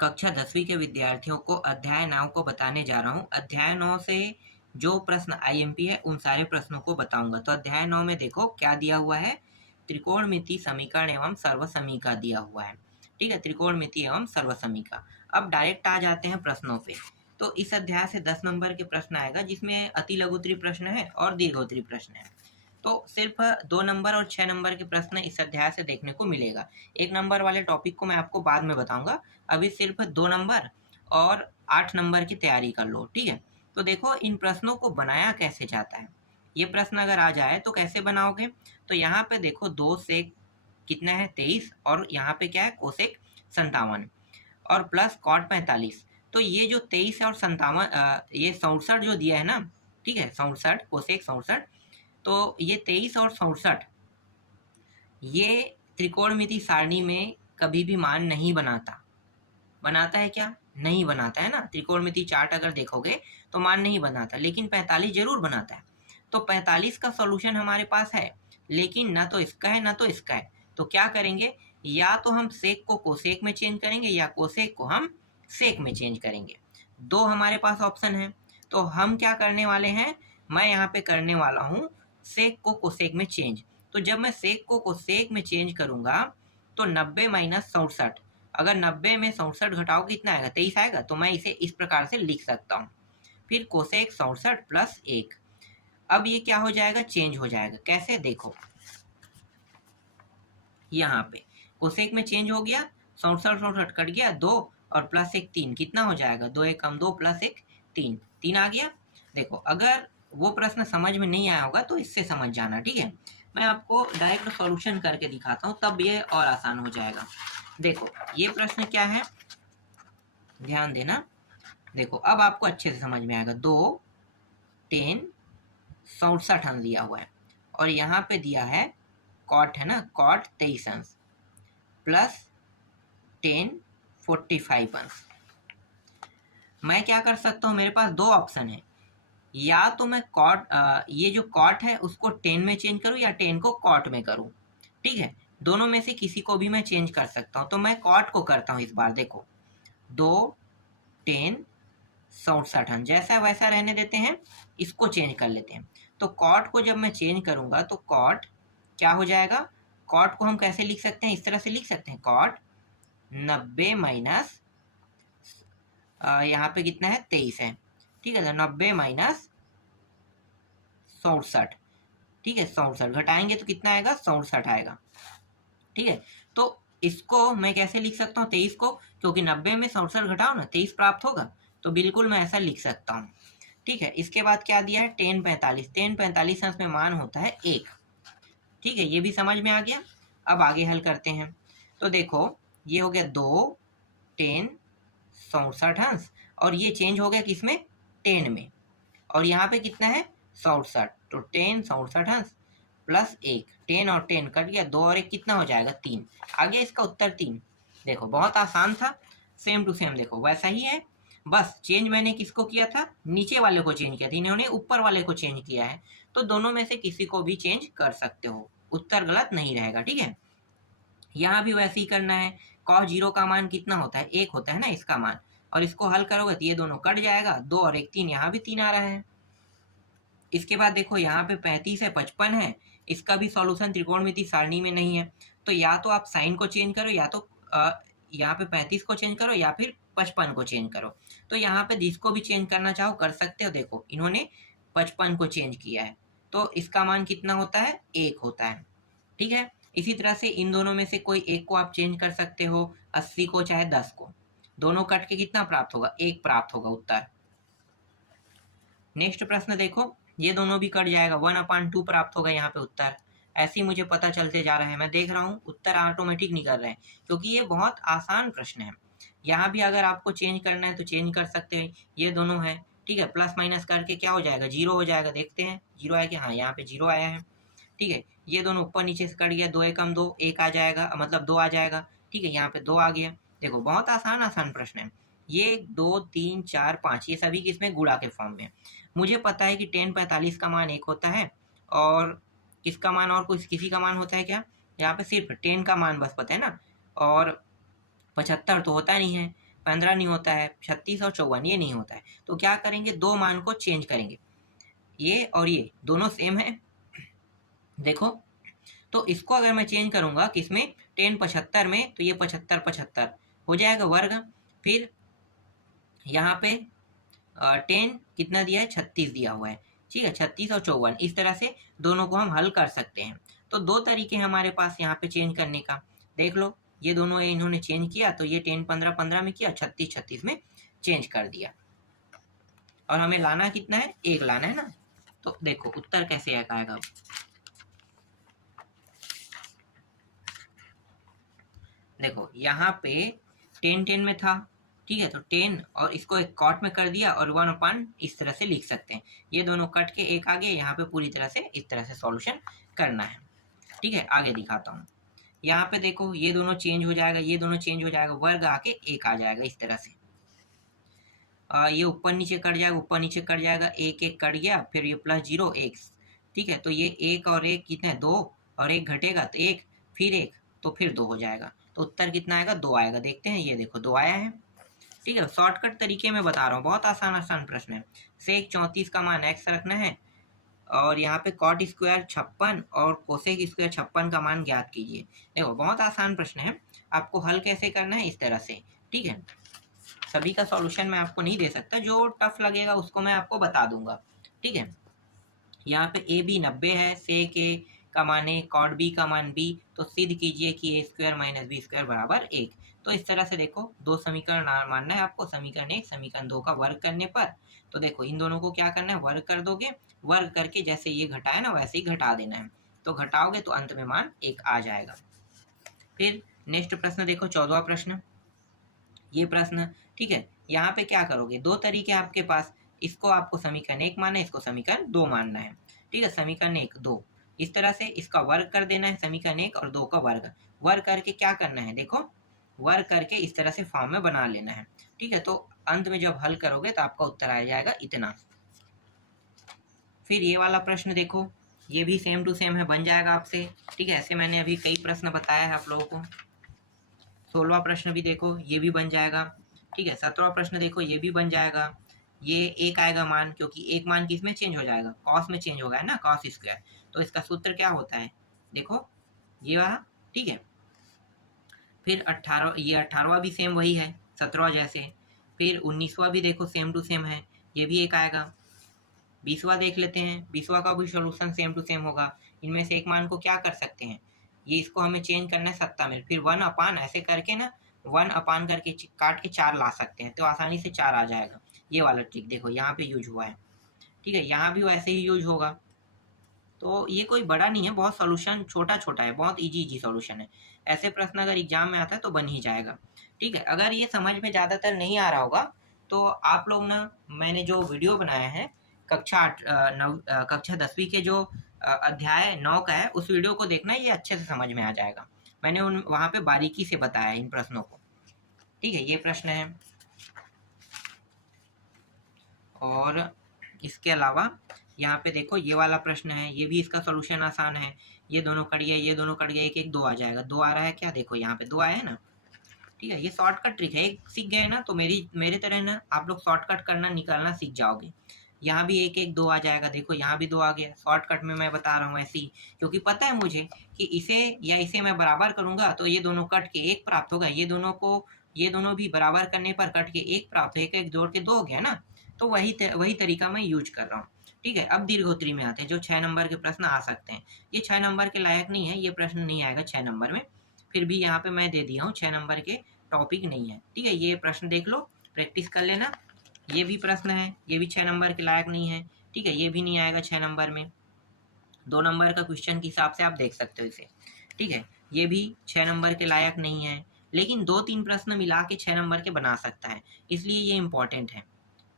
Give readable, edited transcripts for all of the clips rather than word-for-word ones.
कक्षा 10वीं के विद्यार्थियों को अध्याय 9 को बताने जा रहा हूँ। अध्याय 9 से जो प्रश्न आईएमपी है उन सारे प्रश्नों को बताऊंगा। तो अध्याय 9 में देखो क्या दिया हुआ है, त्रिकोणमिति समीकरण एवं सर्वसमीका दिया हुआ है। ठीक है, त्रिकोणमिति एवं सर्वसमीका। अब डायरेक्ट आ जाते हैं प्रश्नों पे। तो इस अध्याय से 10 नंबर के प्रश्न आएगा, जिसमें अति लघुत्तरी प्रश्न है और दीर्घोत्तरी प्रश्न है। तो सिर्फ 2 नंबर और 6 नंबर के प्रश्न इस अध्याय से देखने को मिलेगा। 1 नंबर वाले टॉपिक को मैं आपको बाद में बताऊंगा। अभी सिर्फ 2 नंबर और 8 नंबर की तैयारी कर लो। ठीक है, तो देखो इन प्रश्नों को बनाया कैसे जाता है। ये प्रश्न अगर आ जाए तो कैसे बनाओगे, तो यहाँ पे देखो 2 से कितना है 23 और यहाँ पे क्या है कोसेक 57 और प्लस कॉट 45। तो ये जो 23 और 57 ये 67 जो दिया है ना, ठीक है 67 कोसेक 67, तो ये 23 और 67 ये त्रिकोणमिति सारणी में कभी भी मान नहीं बनाता। बनाता है क्या? नहीं बनाता है ना। त्रिकोणमिति चार्ट अगर देखोगे तो मान नहीं बनाता, लेकिन 45 जरूर बनाता है। तो 45 का सॉल्यूशन हमारे पास है, लेकिन ना तो इसका है ना तो इसका है। तो क्या करेंगे, या तो हम सेक को कोसेक में चेंज करेंगे या कोसेक को हम सेक में चेंज करेंगे। दो हमारे पास ऑप्शन है, तो हम क्या करने वाले हैं, मैं यहाँ पे करने वाला हूँ सेक को कोसेक में चेंज। तो जब मैं सेक को कोसेक में चेंज करूंगा तो 90 माइनस 67, अगर 90 में 67 घटाओ कितना आएगा 23 आएगा। तो मैं इसे इस प्रकार से लिख सकता हूँ, फिर कोसेक 67 प्लस 1। अब ये क्या हो जाएगा, चेंज हो जाएगा। कैसे देखो, यहाँ पे कोसेक में चेंज हो गया, 67 कट गया 2 और प्लस 1 3, कितना हो जाएगा 2 1 कम 2 प्लस 1 3, 3 आ गया। देखो अगर वो प्रश्न समझ में नहीं आया होगा तो इससे समझ जाना। ठीक है, मैं आपको डायरेक्ट सॉल्यूशन करके दिखाता हूँ, तब ये और आसान हो जाएगा। देखो ये प्रश्न क्या है, ध्यान देना। देखो अब आपको अच्छे से समझ में आएगा। 2 10 67 अंश दिया हुआ है और यहाँ पे दिया है कॉट है ना, कॉट 23 अंश प्लस 10 45 अंश। मैं क्या कर सकता हूँ, मेरे पास दो ऑप्शन है, या तो मैं कॉट ये जो कॉट है उसको 10 में चेंज करूँ या 10 को कॉट में करूँ। ठीक है, दोनों में से किसी को भी मैं चेंज कर सकता हूँ। तो मैं कॉट को करता हूँ इस बार। देखो 2 10 67 अंश, जैसा वैसा रहने देते हैं, इसको चेंज कर लेते हैं। तो कॉट को जब मैं चेंज करूंगा तो कॉट क्या हो जाएगा, कॉट को हम कैसे लिख सकते हैं, इस तरह से लिख सकते हैं, कॉट 90 माइनस यहाँ पे कितना है 23 है। ठीक है, तो 90 माइनस 67। ठीक है, 67 घटाएंगे तो कितना आएगा 67 आएगा। ठीक है, तो इसको मैं कैसे लिख सकता हूँ 23 को, क्योंकि 90 में 67 घटाओ ना 23 प्राप्त होगा, तो बिल्कुल मैं ऐसा लिख सकता हूँ। ठीक है, इसके बाद क्या दिया है 10 45, 10 45 अंश में मान होता है 1। ठीक है, ये भी समझ में आ गया। अब आगे हल करते हैं। तो देखो ये हो गया 2 10 67 अंश और ये चेंज हो गया किसमें 10 में, और यहाँ पे कितना है 67, तो 10 67 अंश प्लस 1, 10 और 10 कट गया, 2 और 1 कितना हो जाएगा 3। आ गया इसका उत्तर 3। देखो बहुत आसान था, सेम टू सेम देखो वैसा ही है, बस चेंज मैंने किसको किया था, नीचे वाले को चेंज किया था, इन्होंने ऊपर वाले को चेंज किया है। तो दोनों में से किसी को भी चेंज कर सकते हो, उत्तर गलत नहीं रहेगा। ठीक है, यहाँ भी वैसे ही करना है। cos 0 का मान कितना होता है 1 होता है ना इसका मान, और इसको हल करोगे तो ये दोनों कट जाएगा, 2 और 1 3, यहाँ भी 3 आ रहा है। इसके बाद देखो यहाँ पे 35 है 55 है, इसका भी सॉल्यूशन त्रिकोणमिति सारणी में नहीं है। तो या तो आप साइन को चेंज करो, या तो यहाँ पे 35 को चेंज करो या फिर 55 को चेंज करो। तो यहाँ पे जिसको भी चेंज करना चाहो कर सकते हो। देखो इन्होंने 55 को चेंज किया है, तो इसका मान कितना होता है 1 होता है। ठीक है, इसी तरह से इन दोनों में से कोई एक को आप चेंज कर सकते हो, 80 को चाहे 10 को, दोनों कट के कितना प्राप्त होगा 1 प्राप्त होगा उत्तर। नेक्स्ट प्रश्न देखो, ये दोनों भी कट जाएगा, 1/2 प्राप्त होगा यहाँ पे उत्तर। ऐसे ही मुझे पता चलते जा रहा है, मैं देख रहा हूँ उत्तर ऑटोमेटिक निकल रहे हैं, क्योंकि ये बहुत आसान प्रश्न है। यहाँ भी अगर आपको चेंज करना है तो चेंज कर सकते हैं, ये दोनों है। ठीक है, प्लस माइनस करके क्या हो जाएगा 0 हो जाएगा, देखते हैं 0 आया क्या, हाँ यहाँ पे 0 आया है। ठीक है, ये दोनों ऊपर नीचे से कट गया, 2 1 कम 2 1 आ जाएगा, मतलब 2 आ जाएगा। ठीक है, यहाँ पे 2 आ गया। देखो बहुत आसान आसान प्रश्न है ये, 2 3 4 5 ये सभी किसमें गुणा के फॉर्म में। मुझे पता है कि 10 45 का मान 1 होता है, और किसका मान और कुछ किसी का मान होता है क्या, यहाँ पे सिर्फ 10 का मान बस पता है ना, और 75 तो होता नहीं है। 15 नहीं होता है, 36 और 54 ये नहीं होता है। तो क्या करेंगे, दो मान को चेंज करेंगे, ये और ये दोनों सेम है देखो। तो इसको अगर मैं चेंज करूंगा किसमें, 10 75 में, तो ये 75 75 हो जाएगा वर्ग। फिर यहाँ पे 10 कितना दिया है, 36 दिया हुआ है, ठीक है, 36 और 54, इस तरह से दोनों को हम हल कर सकते हैं। तो दो तरीके हैं हमारे पास यहाँ पे चेंज करने का, देख लो ये दोनों इन्होंने चेंज किया, तो ये 10 15 15 में किया, 36 36 में चेंज कर दिया। और हमें लाना कितना है, 1 लाना है ना। तो देखो उत्तर कैसे आएगा, देखो यहाँ पे 10 10 में था, ठीक है, तो 10 और इसको एक कॉट में कर दिया और 1 अपन इस तरह से लिख सकते हैं, ये दोनों कट के एक आगे, यहाँ पे पूरी तरह से इस तरह से सॉल्यूशन करना है, ठीक है। आगे दिखाता हूँ, यहाँ पे देखो ये दोनों चेंज हो जाएगा, ये दोनों चेंज हो जाएगा, वर्ग आके एक आ जाएगा इस तरह से। ये ऊपर नीचे कट जाएगा, ऊपर नीचे कट जाएगा, एक एक कट गया, फिर ये प्लस 0 एक, ठीक है। तो ये एक और एक कितना है, 2, और एक घटेगा तो 1, फिर 1, तो फिर 2 हो जाएगा। तो उत्तर कितना आएगा, 2 आएगा। देखते हैं, ये देखो 2 आया है, ठीक है। शॉर्टकट तरीके में बता रहा हूँ, बहुत आसान आसान प्रश्न है। सेक 34 का मान x रखना है, और यहाँ पे कॉट स्क्वायर 56 और कोसेक स्क्वायर 56 का मान ज्ञात कीजिए। देखो बहुत आसान प्रश्न है, आपको हल कैसे करना है इस तरह से, ठीक है। सभी का सॉल्यूशन मैं आपको नहीं दे सकता, जो टफ लगेगा उसको मैं आपको बता दूंगा, ठीक है। यहाँ पे ए बी 90 है, सेक ए का मान ए, कॉट बी का मान बी, तो सिद्ध कीजिए कि ए स्क्वायर माइनस बी स्क्वायर बराबर 1। तो इस तरह से देखो दो समीकरण मानना है आपको, समीकरण 1 समीकरण 2 का वर्ग करने पर, तो देखो इन दोनों को क्या करना है, वर्ग कर दोगे, वर्ग करके जैसे ये घटाए ना वैसे ही घटा देना है, तो घटाओगे तो अंत में मान 1 आ जाएगा। फिर नेक्स्ट प्रश्न देखो, 14वां प्रश्न, ये प्रश्न, ठीक है। यहाँ पे क्या करोगे, दो तरीके आपके पास, इसको आपको समीकरण 1 मानना है, इसको समीकरण 2 मानना है, ठीक है। समीकरण 1 2 इस तरह से इसका वर्ग कर देना है, समीकरण 1 और 2 का वर्ग, वर्ग करके क्या करना है, देखो वर्ग करके इस तरह से फॉर्म में बना लेना है, ठीक है। तो अंत में जब हल करोगे तो आपका उत्तर आ जाएगा इतना। फिर ये वाला प्रश्न देखो, ये भी सेम टू सेम है, बन जाएगा आपसे, ठीक है। ऐसे मैंने अभी कई प्रश्न बताया है आप लोगों को। 16वां प्रश्न भी देखो, ये भी बन जाएगा, ठीक है। 17वां प्रश्न देखो, ये भी बन जाएगा, ये 1 आएगा मान, क्योंकि एक मान किस में चेंज हो जाएगा, कॉस में चेंज हो गया है ना, कॉस स्क्वायर। तो इसका सूत्र क्या होता है, देखो ये वाला, ठीक है। फिर 18, ये 18वां भी सेम वही है 17वां जैसे। फिर 19वां भी देखो सेम टू सेम है, ये भी 1 आएगा। 20वां देख लेते हैं, 20वां का भी सोल्यूशन सेम टू सेम होगा। इनमें से एक मान को क्या कर सकते हैं, ये इसको हमें चेंज करना है सत्ता में, फिर 1 अपान ऐसे करके ना, 1 अपान करके काट के 4 ला सकते हैं, तो आसानी से 4 आ जाएगा। ये वाला ट्रिक देखो यहाँ पे यूज हुआ है, ठीक है। यहाँ भी वैसे ही यूज होगा। तो ये कोई बड़ा नहीं है, बहुत सॉल्यूशन छोटा छोटा है, बहुत इजी इजी सॉल्यूशन है। ऐसे प्रश्न अगर एग्जाम में आता है तो बन ही जाएगा, ठीक है। अगर ये समझ में ज़्यादातर नहीं आ रहा होगा तो आप लोग ना, मैंने जो वीडियो बनाया है कक्षा 10वीं के जो अध्याय 9 का है, उस वीडियो को देखना, ये अच्छे से समझ में आ जाएगा। मैंने वहाँ पे बारीकी से बताया इन प्रश्नों को, ठीक है। ये प्रश्न है, और इसके अलावा यहाँ पे देखो ये वाला प्रश्न है, ये भी इसका सॉल्यूशन आसान है। ये दोनों कट गया, ये दोनों कट गया, एक एक 2 आ जाएगा, 2 आ रहा है क्या, देखो यहाँ पे 2 आया है ना, ठीक है। ये शॉर्टकट ट्रिक है, एक सीख गए ना तो मेरे तरह ना आप लोग शॉर्टकट करना निकालना सीख जाओगे। यहाँ भी एक एक 2 आ जाएगा, देखो यहाँ भी 2 आ गया, शॉर्टकट में मैं बता रहा हूँ ऐसे ही, क्योंकि पता है मुझे कि इसे या इसे मैं बराबर करूंगा तो ये दोनों कट के 1 प्राप्त होगा, ये दोनों भी बराबर करने पर कट के 1 प्राप्त हो, एक एक जोड़ के 2 हो गया ना। तो वही तरीका मैं यूज कर रहा हूँ, ठीक है। अब दीर्घोत्तरी में आते हैं, जो 6 नंबर के प्रश्न आ सकते हैं। ये 6 नंबर के लायक नहीं है, ये प्रश्न नहीं आएगा 6 नंबर में, फिर भी यहाँ पे मैं दे दिया हूँ, 6 नंबर के टॉपिक नहीं है, ठीक है। ये प्रश्न देख लो, प्रैक्टिस कर लेना। ये भी प्रश्न है, ये भी 6 नंबर के लायक नहीं है, ठीक है। ये भी नहीं आएगा 6 नंबर में, 2 नंबर का क्वेश्चन के हिसाब से आप देख सकते हो इसे, ठीक है। ये भी 6 नंबर के लायक नहीं है, लेकिन 2-3 प्रश्न मिला के 6 नंबर के बना सकता है, इसलिए ये इंपॉर्टेंट है,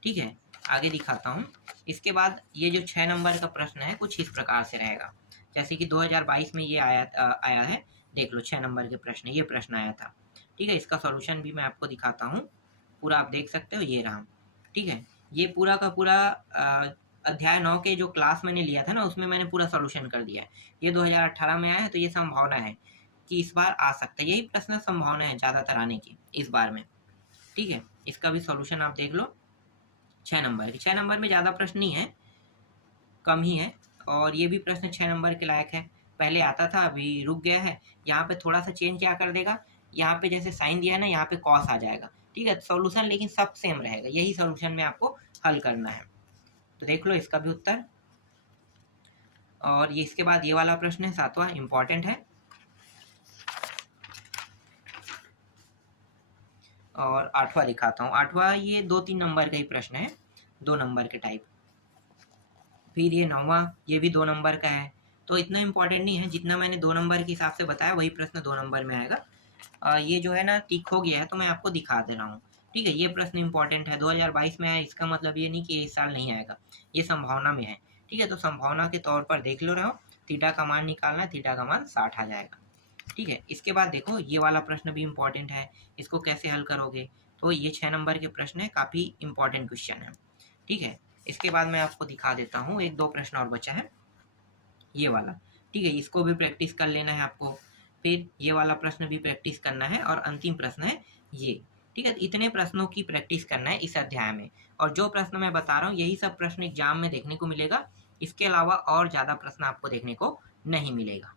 ठीक है। आगे दिखाता हूँ। इसके बाद ये जो 6 नंबर का प्रश्न है कुछ इस प्रकार से रहेगा, जैसे कि 2022 में ये आया है, देख लो 6 नंबर के प्रश्न, ये प्रश्न आया था, ठीक है। इसका सॉल्यूशन भी मैं आपको दिखाता हूँ, पूरा आप देख सकते हो, ये रहा, ठीक है। ये पूरा का पूरा अध्याय 9 के जो क्लास मैंने लिया था ना, उसमें मैंने पूरा सॉल्यूशन कर दिया है। ये 2018 में आया है, तो ये संभावना है कि इस बार आ सकता है, यही प्रश्न संभावना है ज़्यादातर आने की इस बार में, ठीक है, इसका भी सॉल्यूशन आप देख लो। 6 नंबर की, 6 नंबर में ज़्यादा प्रश्न नहीं है, कम ही है, और ये भी प्रश्न 6 नंबर के लायक है। पहले आता था, अभी रुक गया है। यहाँ पे थोड़ा सा चेंज क्या कर देगा, यहाँ पे जैसे साइन दिया है ना, यहाँ पे कॉस आ जाएगा। ठीक है, सॉल्यूशन लेकिन सब सेम रहेगा, यही सॉल्यूशन में आपको हल करना है। तो देख लो इसका भी उत्तर। और ये इसके बाद ये वाला प्रश्न है 7वां, इंपॉर्टेंट है। और 8वां दिखाता हूँ। 8वां ये 2-3 नंबर का ही प्रश्न है, 2 नंबर के टाइप। फिर ये 9वां, ये भी 2 नंबर का है। तो इतना इंपॉर्टेंट नहीं है, जितना मैंने 2 नंबर के हिसाब से बताया वही प्रश्न 2 नंबर में आएगा। ये जो है ना टिक हो गया है, तो मैं आपको दिखा दे रहा हूँ। ठीक है, ये प्रश्न इंपॉर्टेंट है, 2022 में है, इसका मतलब ये नहीं कि इस साल नहीं आएगा, ये संभावना में है। ठीक है, तो संभावना के तौर पर देख लो रहे हो, थीटा का मान निकालना है, थीटा का मान 60 आ जाएगा। ठीक है, इसके बाद देखो ये वाला प्रश्न भी इम्पोर्टेंट है, इसको कैसे हल करोगे। तो ये 6 नंबर के प्रश्न है, काफ़ी इंपॉर्टेंट क्वेश्चन है। ठीक है, इसके बाद मैं आपको दिखा देता हूँ, 1-2 प्रश्न और बचा है, ये वाला। ठीक है, इसको भी प्रैक्टिस कर लेना है आपको। फिर ये वाला प्रश्न भी प्रैक्टिस करना है, और अंतिम प्रश्न है ये। ठीक है, इतने प्रश्नों की प्रैक्टिस करना है इस अध्याय में। और जो प्रश्न मैं बता रहा हूँ यही सब प्रश्न एग्जाम में देखने को मिलेगा, इसके अलावा और ज़्यादा प्रश्न आपको देखने को नहीं मिलेगा।